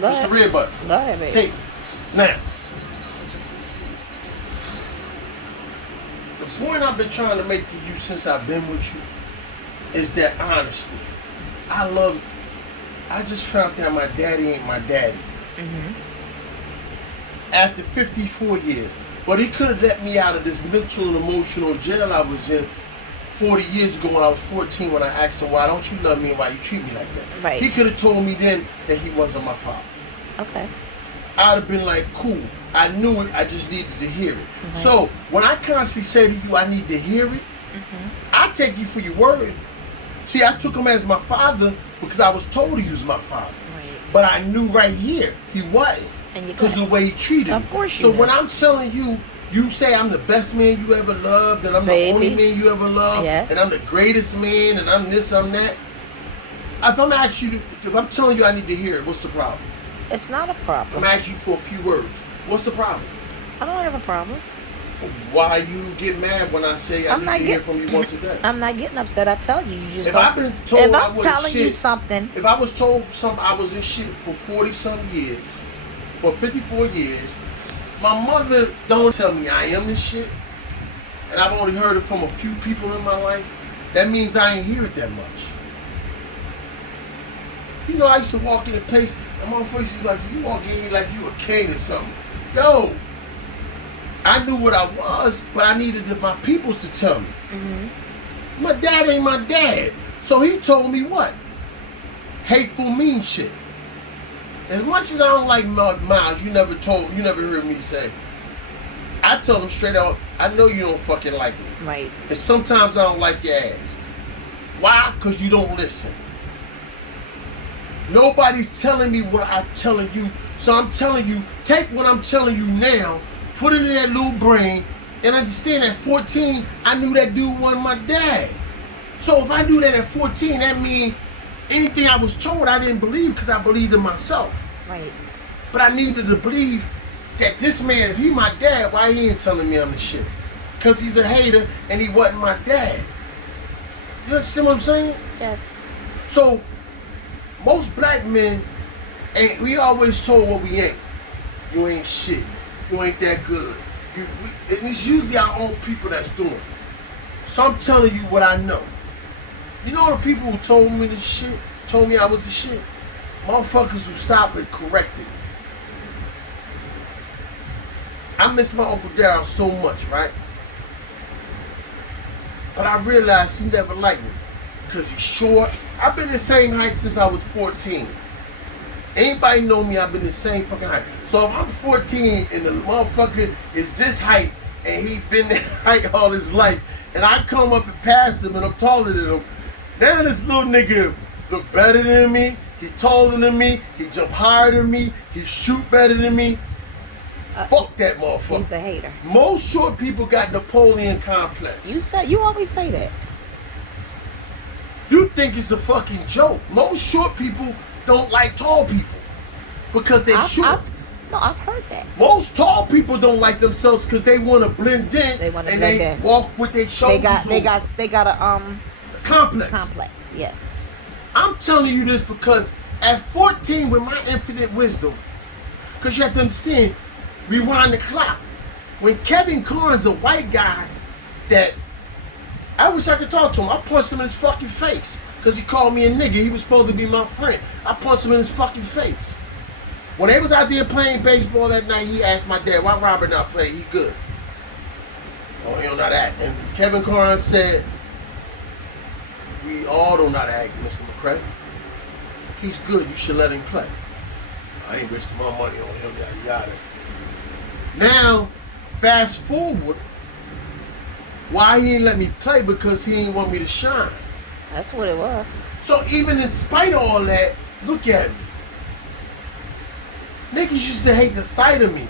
Go Push the ahead. red button. Go ahead, baby. Take. Now, the point I've been trying to make to you since I've been with you is that honesty. I just found out my daddy ain't my daddy. After 54 years. But he could have let me out of this mental and emotional jail I was in 40 years ago when I was 14 when I asked him, why don't you love me and why you treat me like that? Right. He could have told me then that he wasn't my father. Okay. I'd have been like, cool. I knew it. I just needed to hear it. So when I constantly say to you, I need to hear it, I take you for your word. See, I took him as my father because I was told he was my father. Right. But I knew right here he wasn't because of the way he treated me. Of course you So knew. when I'm telling you, you say I'm the best man you ever loved, and I'm the only man you ever loved, Yes. and I'm the greatest man, and I'm this, I'm that. If I'm telling you I need to hear it, what's the problem? It's not a problem. I'm asking you for a few words. What's the problem? I don't have a problem. Why you get mad when I say I need to hear from you once a day? I'm not getting upset. I tell you, you just If don't. I've been told if I I'm was telling you shit, something, if I was told I was in shit for 40-some years, for 54 years, my mother don't tell me I am in shit, and I've only heard it from a few people in my life, that means I ain't hear it that much. You know, I used to walk in a place, and my face is like, you walk in like you a king or something. Yo, I knew what I was, but I needed my peoples to tell me. My dad ain't my dad. So he told me what? Hateful, mean shit. As much as I don't like Miles, you never heard me say. I tell him straight out, I know you don't fucking like me. right? And sometimes I don't like your ass. Why? Because you don't listen. Nobody's telling me what I'm telling you. So I'm telling you, take what I'm telling you now, put it in that little brain, and understand at 14, I knew that dude wasn't my dad. So if I knew that at 14, that means anything I was told I didn't believe because I believed in myself. Right. But I needed to believe that this man, if he my dad, why he ain't telling me I'm the shit? Because he's a hater and he wasn't my dad. You understand what I'm saying? Yes. So, most black men, we always told what we ain't. You ain't shit. You ain't that good. And it's usually our own people that's doing it. So I'm telling you what I know. You know the people who told me this shit, told me I was the shit? Motherfuckers who stopped and corrected me. I miss my Uncle Darryl so much, right? But I realized he never liked me. Because he's short. I've been the same height since I was 14. Anybody know me, I've been the same fucking height. So if I'm 14 and the motherfucker is this height and he been that height all his life, and I come up and pass him and I'm taller than him, now this little nigga look better than me, he taller than me, he jump higher than me, he shoot better than me. Fuck that motherfucker. He's a hater. Most short people got Napoleon complex. You always say that. You think it's a fucking joke. Most short people don't like tall people because they short. I've heard that. Most tall people don't like themselves because they want to blend in. They want to and blend they in. walk with their shoulders. They got a complex. complex. Yes. I'm telling you this because at 14, with my infinite wisdom, because you have to understand, rewind the clock. When Kevin Carnes, a white guy, that I wish I could talk to him. I punched him in his fucking face because he called me a nigga. He was supposed to be my friend. I punched him in his fucking face. When they was out there playing baseball that night, he asked my dad, why Robert not play? He good. Oh, he don't know how to act. And Kevin Carnes said, we all don't know how to act, Mr. McCray. He's good. You should let him play. I ain't wasting my money on him, yada yada. Now, fast forward, why he didn't let me play? Because he didn't want me to shine. That's what it was. So even in spite of all that, look at me. Niggas used to hate the sight of me.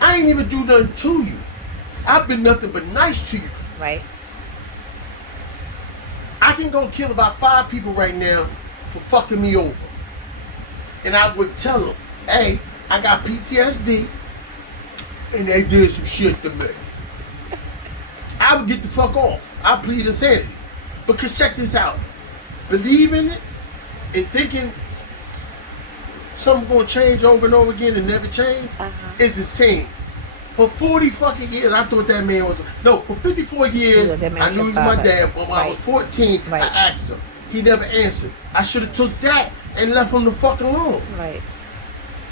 I ain't even do nothing to you. I've been nothing but nice to you. Right. I can go kill about 5 people right now for fucking me over. And I would tell them, hey, I got PTSD and they did some shit to me. I would get the fuck off. I plead insanity. Because check this out. Believing it and thinking something gonna change over and over again and never change, is insane. For 40 fucking years, I thought that man was... No, for 54 years, Yeah, that man I knew was he was your my father. dad. But when I was 14, Right. I asked him. He never answered. I should have took that and left him the fuck alone. Right.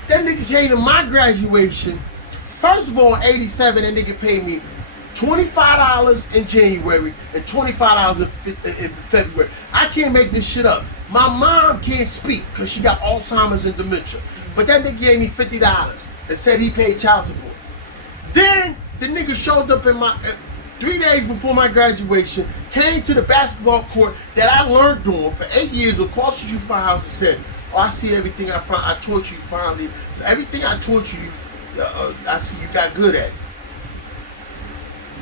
That nigga came to my graduation. First of all, in 87, that nigga paid me $25 in January and $25 in February. I can't make this shit up. My mom can't speak because she got Alzheimer's and dementia. But that nigga gave me $50 and said he paid child support. Then the nigga showed up in my 3 days before my graduation, came to the basketball court that I learned on for 8 years across the street from my house and said, "Oh, I see everything I taught you finally. Everything I taught you, I see you got good at it."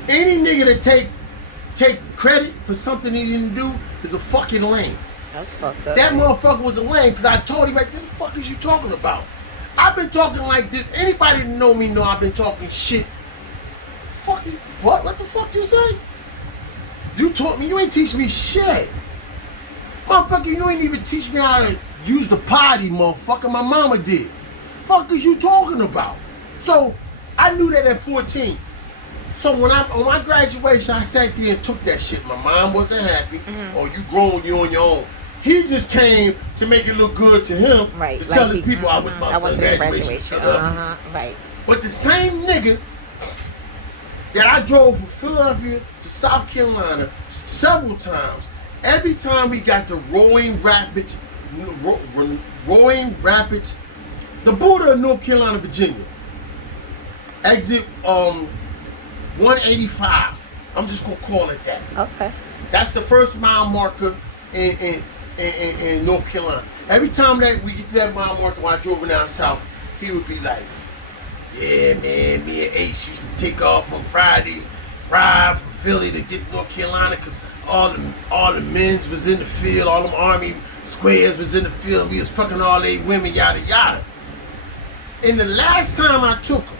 Any nigga that take credit for something he didn't do is a fucking lame. That's fucked up. That man. motherfucker was a lame because I told him, like, what the fuck is you talking about? I've been talking like this. Anybody that know me know I've been talking shit. Fucking what? What the fuck you say? You taught me. You ain't teach me shit. Motherfucker, you ain't even teach me how to use the potty, motherfucker. My mama did. Fuck is you talking about? So, I knew that at 14. So when on my graduation, I sat there and took that shit. My mom wasn't happy. Oh, you grown, you on your own. He just came to make it look good to him. Right. To like tell his people I went to my son's to the graduation. Right. But the same nigga that I drove from Philadelphia to South Carolina several times, every time we got to Roaring Rapids, the border of North Carolina, Virginia, exit 185. I'm just gonna call it that. Okay. That's the first mile marker in North Carolina. Every time that we get to that mile marker when I drove down south, he would be like, "Yeah, man, me and Ace used to take off on Fridays, ride from Philly to get to North Carolina because all the men's was in the field, all them Army squares was in the field. We was fucking all they women, yada yada." And the last time I took him,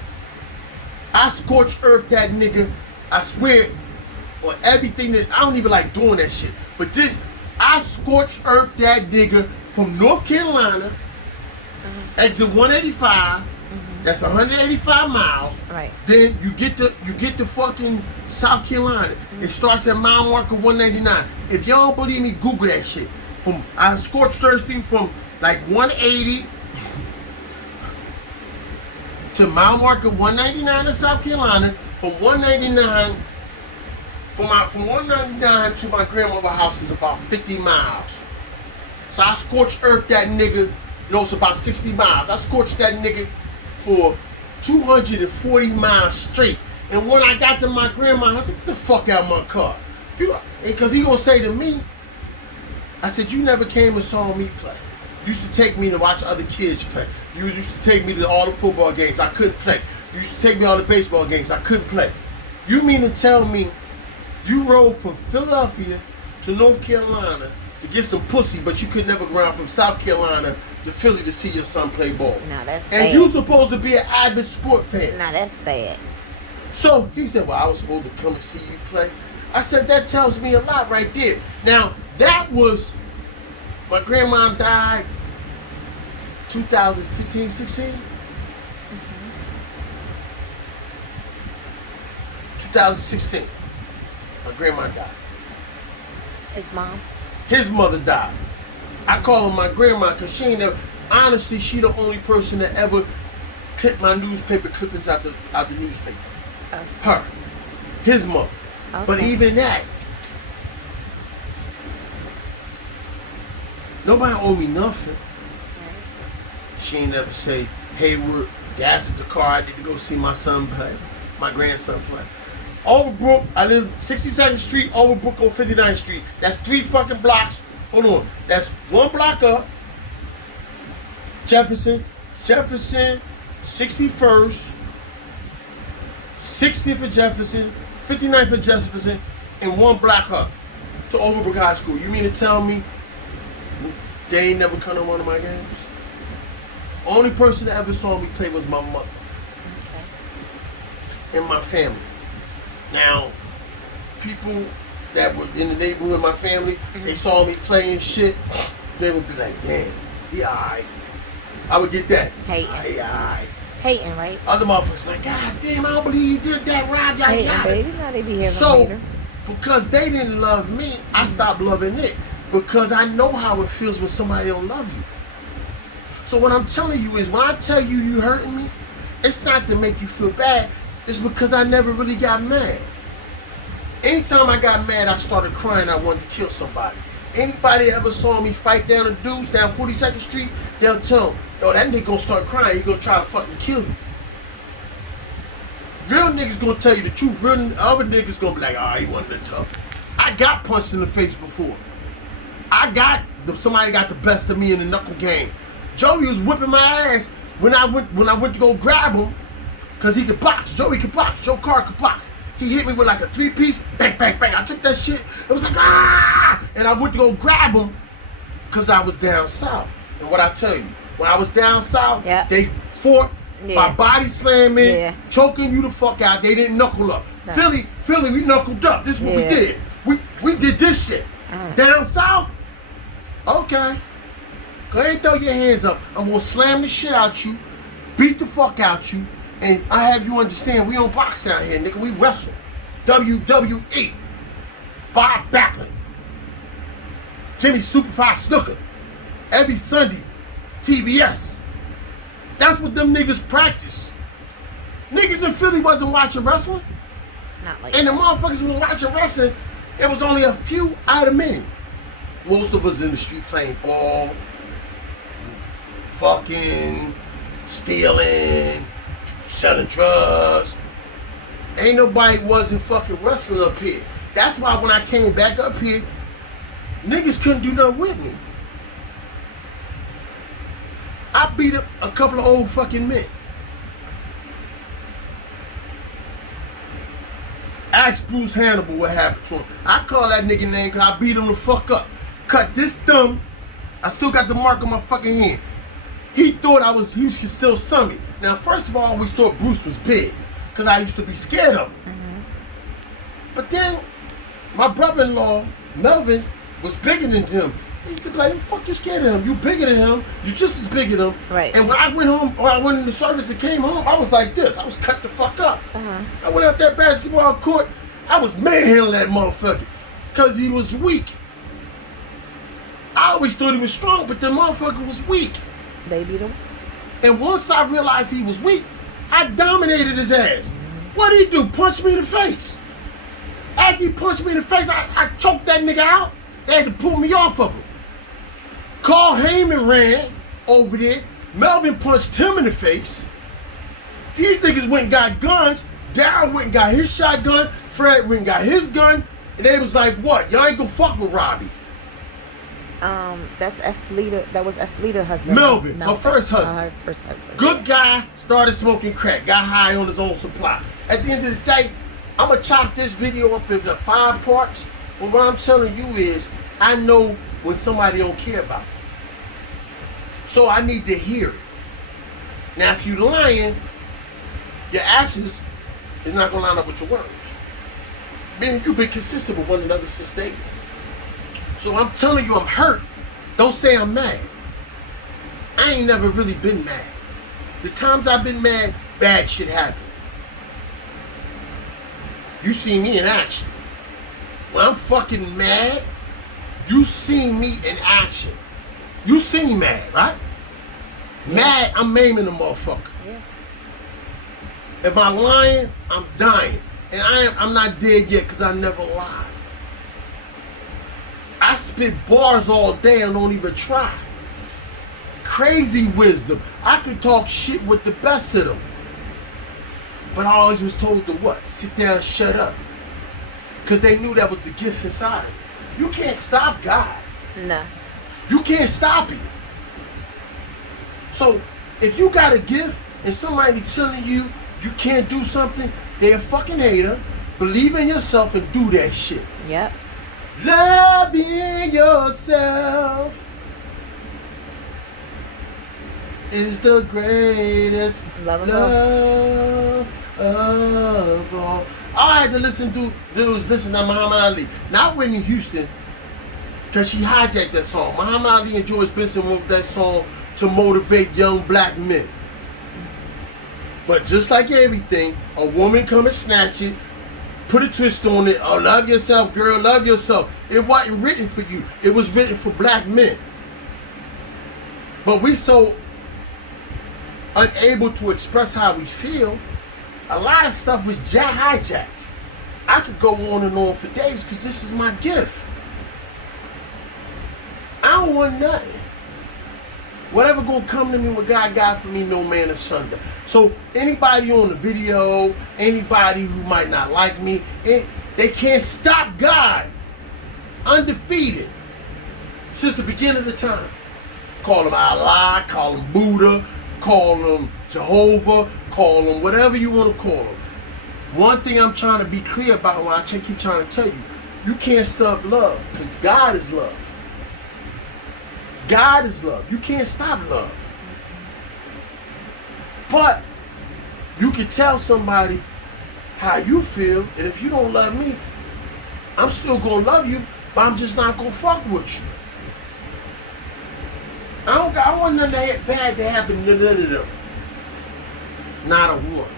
I scorched earth that nigga. I swear on everything that I don't even like doing that shit. But I scorched earth that nigga from North Carolina, exit 185. That's 185 miles. Right. Then you get to fucking South Carolina. It starts at mile marker 199. If y'all don't believe me, Google that shit. I scorched earth from like 180 to mile marker 199 in South Carolina. From 199 to my grandmother's house is about 50 miles. So I scorched earth that nigga. It's about 60 miles. I scorched that nigga for 240 miles straight. And when I got to my grandma's, I said, "Get the fuck out of my car." Because he gonna say to me, I said, "You never came and saw me play. You used to take me to watch other kids play. You used to take me to all the football games. I couldn't play. You used to take me to all the baseball games. I couldn't play. You mean to tell me you rode from Philadelphia to North Carolina to get some pussy, but you could never go around from South Carolina to Philly to see your son play ball? Now that's sad. And you supposed to be an avid sport fan." Now that's sad. So he said, "Well, I was supposed to come and see you play." I said, "That tells me a lot right there." Now, that was, my grandma died 2015, 16? 2016. My grandma died. His mom. His mother died. I call her my grandma because she ain't never, honestly, she the only person that ever clipped my newspaper clippings out the newspaper. Okay. Her. His mother. But Okay. even that, nobody owe me nothing. She ain't never say, "Hayward, gas at the car, I need to go see my son play, my grandson play." Overbrook, I live 62nd Street, Overbrook on 59th Street. That's 3 fucking blocks. Hold on. That's 1 block up. Jefferson, 61st, 60th for Jefferson, 59th for Jefferson, and 1 block up to Overbrook High School. You mean to tell me they ain't never come to one of my games? Only person that ever saw me play was my mother and my family. Now, people that were in the neighborhood, my family, they saw me playing shit, they would be like, "Damn, he alright. I would get that. Hating. Aye. Hating, right? Other motherfuckers like, God damn, I don't believe you did that, Rob. Hating, baby. Now they be having So, haters. because they didn't love me, I stopped loving it. Because I know how it feels when somebody don't love you. So what I'm telling you is, when I tell you you hurting me, it's not to make you feel bad. It's because I never really got mad. Anytime I got mad, I started crying. I wanted to kill somebody. Anybody ever saw me fight down a deuce down 42nd Street, they'll tell them, yo, that nigga gonna start crying. He gonna try to fucking kill you. Real niggas gonna tell you the truth. Real other niggas gonna be like, oh, he wasn't tough. I got punched in the face before. Somebody got the best of me in the knuckle game. Joey was whipping my ass when I went to go grab him, cause he could box. Joey could box. Joe Carr could box. He hit me with like a 3-piece, bang, bang, bang. I took that shit. It was like, ah! And I went to go grab him, cause I was down south. And what I tell you, when I was down south, they fought by body slamming, choking you the fuck out. They didn't knuckle up. No. Philly, we knuckled up. This is what we did. We did this shit. Down south, okay. Go ahead and throw your hands up. I'm gonna slam the shit out you, beat the fuck out you, and I have you understand we don't box down here, nigga. We wrestle. WWE. Bob Backlund. Jimmy Superfly Snooker. Every Sunday. TBS. That's what them niggas practice. Niggas in Philly wasn't watching wrestling. Not like and the motherfuckers who were watching wrestling, it was only a few out of many. Most of us in the street playing ball, fucking, stealing, selling drugs. Ain't nobody wasn't fucking wrestling up here. That's why when I came back up here, niggas couldn't do nothing with me. I beat up a couple of old fucking men. Ask Bruce Hannibal what happened to him. I call that nigga name because I beat him the fuck up. Cut this thumb. I still got the mark on my fucking hand. He thought he was still sung me. Now, first of all, I always thought Bruce was big because I used to be scared of him. But then, my brother-in-law, Melvin, was bigger than him. He used to be like, fuck, you scared of him. You bigger than him. You just as big as him. Right. And when I went home, or I went in the service and came home, I was like this. I was cut the fuck up. I went out that basketball court. I was manhandling that motherfucker because he was weak. I always thought he was strong, but the motherfucker was weak. They be the ones. And once I realized he was weak, I dominated his ass. What did he do? Punch me in the face. After he punched me in the face, I choked that nigga out. They had to pull me off of him. Carl Heyman ran over there. Melvin punched him in the face. These niggas went and got guns. Darryl went and got his shotgun. Fred went and got his gun. And they was like, what? Y'all ain't gonna fuck with Robbie. That's Estelita. That was Estelita's husband. Melvin, her first husband. Her first husband. Good guy, started smoking crack, got high on his own supply. At the end of the day, I'm gonna chop this video up into 5 parts. But what I'm telling you is, I know when somebody don't care about me. So I need to hear it. Now, if you lying, your actions is not gonna line up with your words. Man, you've been consistent with one another since day one. So I'm telling you, I'm hurt. Don't say I'm mad. I ain't never really been mad. The times I've been mad, bad shit happened. You see me in action. When I'm fucking mad, you see me in action. You seen mad, right? Yeah. Mad, I'm maiming the motherfucker. Yeah. If I'm lying, I'm dying. And I'm not dead yet because I never lied. I spit bars all day and don't even try. Crazy wisdom. I could talk shit with the best of them. But I always was told to what? Sit down, shut up. Because they knew that was the gift inside of me. You can't stop God. No. You can't stop him. So, if you got a gift and somebody telling you you can't do something, they're a fucking hater. Believe in yourself and do that shit. Yep. Loving yourself is the greatest love of all. All I had to listen to Muhammad Ali. Not Whitney Houston, because she hijacked that song. Muhammad Ali and George Benson wrote that song to motivate young black men. But just like everything, a woman come and snatch it, put a twist on it. Oh, love yourself, girl, love yourself. It wasn't written for you. It was written for black men. But we so unable to express how we feel. A lot of stuff was hijacked. I could go on and on for days because this is my gift. I don't want nothing. Whatever gonna come to me, what God got for me, no man asunder. So anybody on the video, anybody who might not like me, they can't stop God. Undefeated. Since the beginning of the time. Call him Allah, call him Buddha, call him Jehovah, call him whatever you want to call him. One thing I'm trying to be clear about when I keep trying to tell you, you can't stop love, because God is love. God is love. You can't stop love. But you can tell somebody how you feel, and if you don't love me, I'm still gonna love you, but I'm just not gonna fuck with you. I want nothing bad to happen to none of them. Not a one.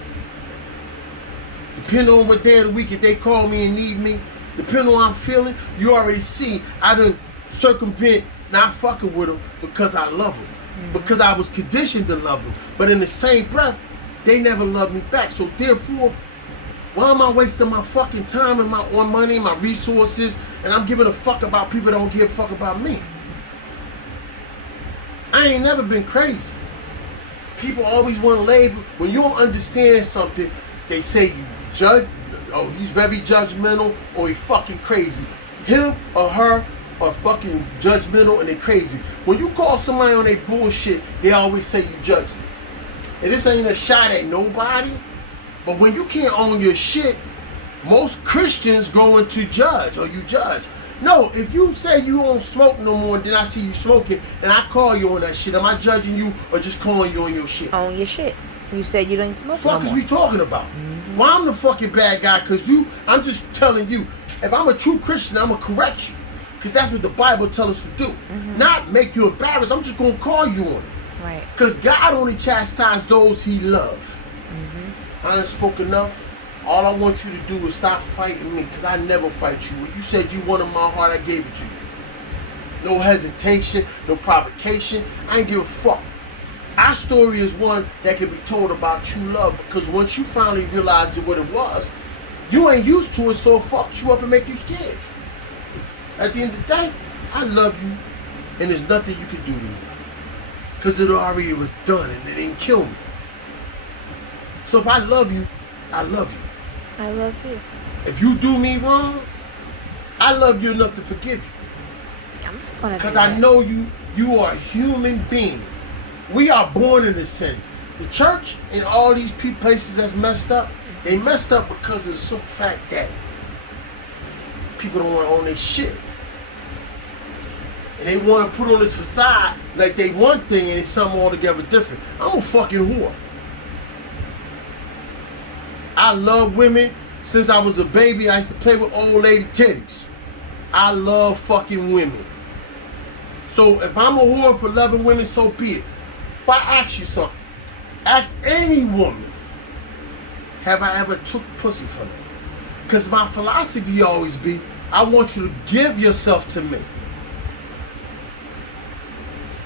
Depending on what day of the week, if they call me and need me, depending on how I'm feeling, you already see I done circumvent not fucking with them because I love them. Because I was conditioned to love them. But in the same breath, they never loved me back. So therefore, why am I wasting my fucking time and my money, my resources, and I'm giving a fuck about people that don't give a fuck about me? I ain't never been crazy. People always want to label. When you don't understand something, they say you judge. Oh, he's very judgmental, or he fucking crazy. Him or her are fucking judgmental and they crazy. When you call somebody on their bullshit, they always say you judge them. And this ain't a shot at nobody, but when you can't own your shit, most Christians going to judge, or you judge. No, if you say you don't smoke no more, and then I see you smoking, and I call you on that shit, am I judging you or just calling you on your shit? On your shit. You said you didn't smoke Fuck no is more. we talking about? Why I'm the fucking bad guy? Because I'm just telling you, if I'm a true Christian, I'm going to correct you. Because that's what the Bible tells us to do. Not make you embarrassed. I'm just going to call you on it. Right. Because God only chastises those he loves. I done spoke enough. All I want you to do is stop fighting me, because I never fight you. When you said you wanted my heart, I gave it to you. No hesitation, no provocation. I ain't give a fuck. Our story is one that can be told about true love, because once you finally realized what it was, you ain't used to it, so it fucked you up and make you scared. At the end of the day, I love you, and there's nothing you can do to me, because it already was done, and it didn't kill me. So if I love you, I love you. I love you. If you do me wrong, I love you enough to forgive you. I'm not gonna do Because that. I know you are a human being. We are born in a sin. The church and all these places that's messed up, they messed up because of the simple fact that people don't want to own their shit. And they want to put on this facade like they one thing and it's something altogether different. I'm a fucking whore. I love women since I was a baby. I used to play with old lady titties. I love fucking women. So if I'm a whore for loving women, so be it. But I ask you something. Ask any woman, have I ever took pussy from her? Because my philosophy always be, I want you to give yourself to me.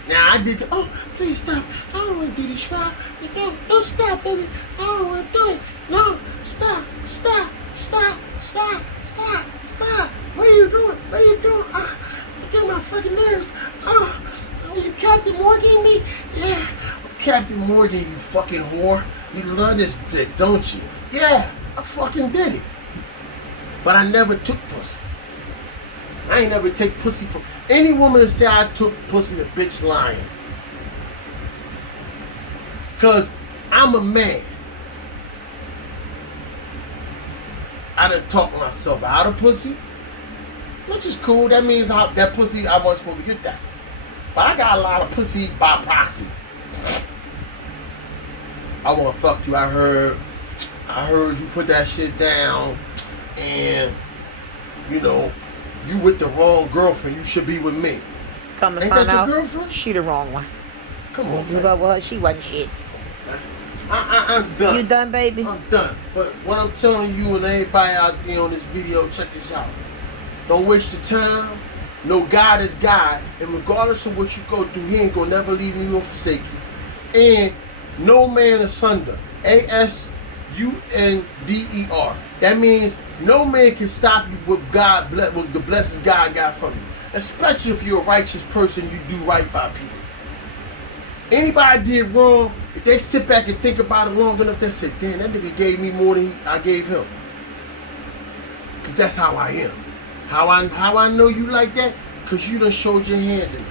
Now I did, oh, please stop. I don't want to do this, stop. Don't stop, baby. I don't want to do it. No, stop. What are you doing? You're getting my fucking nerves. Oh, you Captain Morgan me? Yeah, I'm Captain Morgan, you fucking whore. You love this dick, don't you? Yeah, I fucking did it. But I never took pussy. I ain't never take pussy from any woman that say I took pussy, the bitch lying. Cause I'm a man. I done talked myself out of pussy, which is cool. That means that pussy, I wasn't supposed to get that. But I got a lot of pussy by proxy. I want to fuck you. I heard you put that shit down, and you know, you with the wrong girlfriend. You should be with me. Come to Ain't find that your out, girlfriend? she the wrong one. Come on, You go with her, she wasn't shit. I'm done. You done, baby? I'm done. But what I'm telling you and everybody out there on this video, check this out. Don't waste your time. No, God is God. And regardless of what you go through, He ain't gonna never leave you or forsake you. And no man asunder. ASUNDER. That means no man can stop you with the blessings God got from you. Especially if you're a righteous person, you do right by people. Anybody did wrong, if they sit back and think about it long enough, they say, damn, that nigga gave me more than I gave him. Because that's how I am. How I know you like that? Because you done showed your hand in it.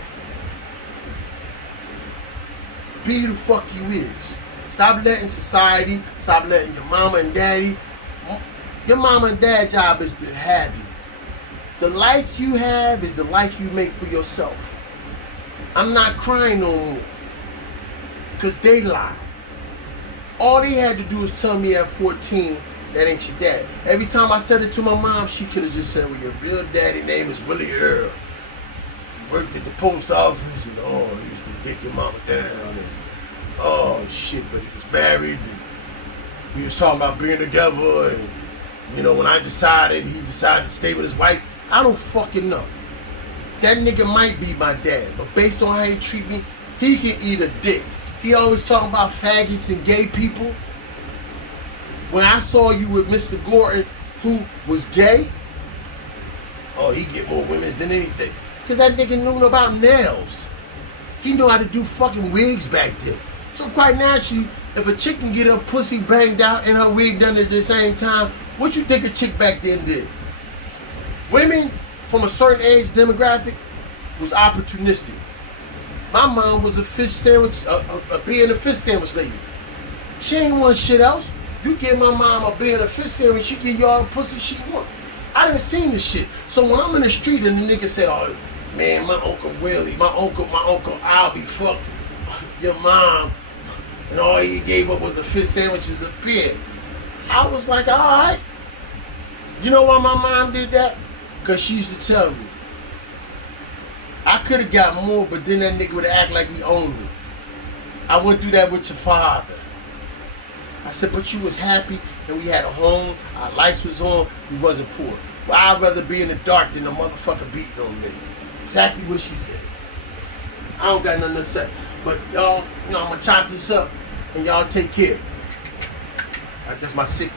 Be who the fuck you is. Stop letting society, stop letting your mama and daddy. Your mama and dad's job is to have you. The life you have is the life you make for yourself. I'm not crying no more. Because they lied. All they had to do was tell me at 14, that ain't your dad. Every time I said it to my mom, she could have just said, well, your real daddy name is Willie Earl. He worked at the post office, and he used to dick your mama down, and oh shit, but he was married, and we was talking about being together, and when he decided to stay with his wife. I don't fucking know. That nigga might be my dad, but based on how he treat me, he can eat a dick. He always talking about faggots and gay people. When I saw you with Mr. Gordon, who was gay, he get more women than anything. Because that nigga knew about nails. He knew how to do fucking wigs back then. So quite naturally, if a chick can get her pussy banged out and her wig done at the same time, what you think a chick back then did? Women from a certain age demographic was opportunistic. My mom was a fish sandwich, being a fish sandwich lady. She ain't want shit else. You give my mom a being a fish sandwich, she give y'all the pussy she want. I didn't see this shit. So when I'm in the street and the nigga say, oh man, my Uncle Willie, my uncle I'll be fucked your mom, and all he gave up was a fish sandwich and a beer. I was like, alright. You know why my mom did that? Because she used to tell me, I could have got more, but then that nigga would act like he owned me. I went through that with your father. I said, but you was happy, and we had a home, our lights was on, we wasn't poor. Well, I'd rather be in the dark than a motherfucker beating on me. Exactly what she said. I don't got nothing to say. But y'all, I'm going to chop this up, and y'all take care. That's my sick